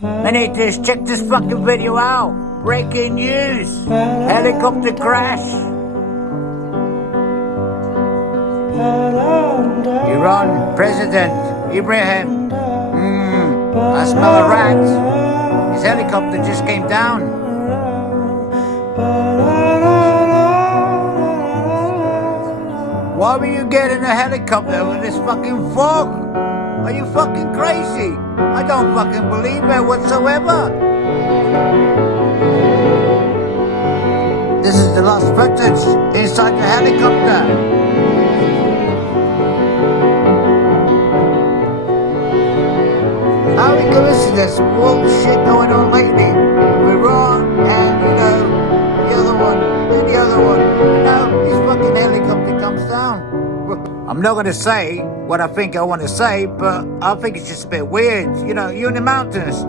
Manitas, check this fucking video out. Breaking news. Helicopter crash. Iran President Ibrahim. I smell a rat. His helicopter just came down. Why were you getting a helicopter with this fucking fog? Are you fucking crazy? I don't fucking believe it whatsoever. This is the last footage inside the helicopter. How coincidence, all the shit going on lately with Iran and the other one and the other one. This fucking helicopter comes down. I'm not gonna say what I think I want to say, but I think it's just a bit weird. You're in the mountains.